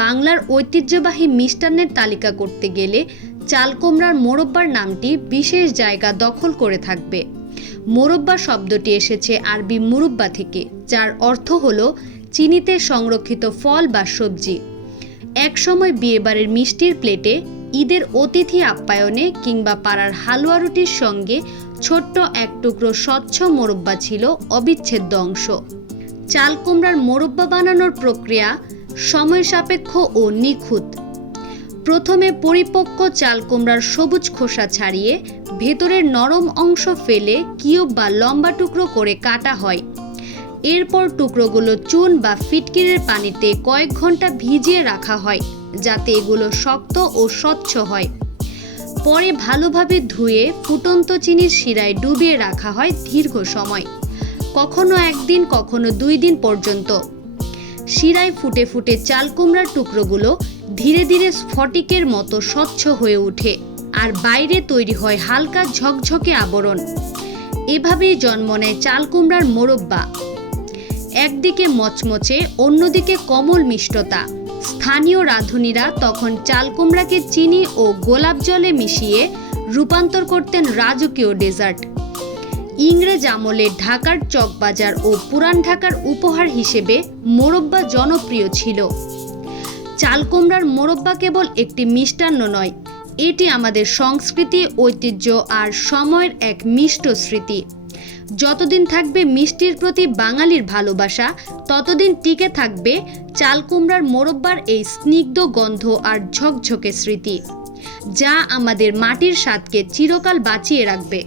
বাংলার ঐতিহ্যবাহী মিষ্টান্নের তালিকা করতে গেলে চাল কুমড়ার মোরব্বার নামটি বিশেষ জায়গা দখল করে থাকবে। মোরব্বা শব্দটি এসেছে আরবি মুরব্বা থেকে, যার অর্থ হলো চিনিতে সংরক্ষিত ফল বা সবজি। একসময় বিয়েবাড়ির মিষ্টির প্লেটে, ঈদের অতিথি আপ্যায়নে কিংবা পাড়ার হালুয়া রুটির সঙ্গে ছোট্ট এক টুকরো স্বচ্ছ মোরব্বা ছিল অবিচ্ছেদ্য অংশ। চাল কুমড়ার মোরব্বা বানানোর প্রক্রিয়া সময় সাপেক্ষ ও নিখুঁত। প্রথমে পরিপক্ক চাল কুমড়ার সবুজ খোসা ছাড়িয়ে ভেতরের নরম অংশ ফেলে কিউব বা লম্বা টুকরো করে কাটা হয়। এরপর টুকরোগুলো চুন বা ফিটকিরির পানিতে কয়েক ঘন্টা ভিজিয়ে রাখা হয়, যাতে এগুলো শক্ত ও স্বচ্ছ হয়। পরে ভালোভাবে ধুয়ে ফুটন্ত চিনির শিরায় ডুবিয়ে রাখা হয় দীর্ঘ সময়, কখনো একদিন কখনো 2 দিন পর্যন্ত। শিরায় ফুটে ফুটে চাল কুমড়ার টুকরোগুলো ধীরে ধীরে স্ফটিকের মতো স্বচ্ছ হয়ে ওঠে, আর বাইরে তৈরি হয় হালকা ঝকঝকে আবরণ। এভাবেই জন্ম নেয় চাল কুমড়ার মোরব্বা। একদিকে মচমচে, অন্যদিকে কোমল মিষ্টতা। স্থানীয় রাঁধুনিরা তখন চাল কুমড়াকে চিনি ও গোলাপ জলে মিশিয়ে রূপান্তর করতেন রাজকীয় ডেজার্ট। ইংরেজ আমলে ঢাকার চকবাজার ও পুরান ঢাকার উপহার হিসেবে মোরব্বা জনপ্রিয় ছিল। চাল কুমড়ার মোরব্বা কেবল একটি মিষ্টান্ন নয়, এটি আমাদের সংস্কৃতি, ঐতিহ্য আর সময়ের এক মিষ্ট স্মৃতি। যতদিন থাকবে মিষ্টির প্রতি বাঙালির ভালোবাসা, ততদিন টিকে থাকবে চাল কুমড়ার মোরব্বার এই স্নিগ্ধ গন্ধ আর ঝকঝকে স্মৃতি, যা আমাদের মাটির স্বাদকে চিরকাল বাঁচিয়ে রাখবে।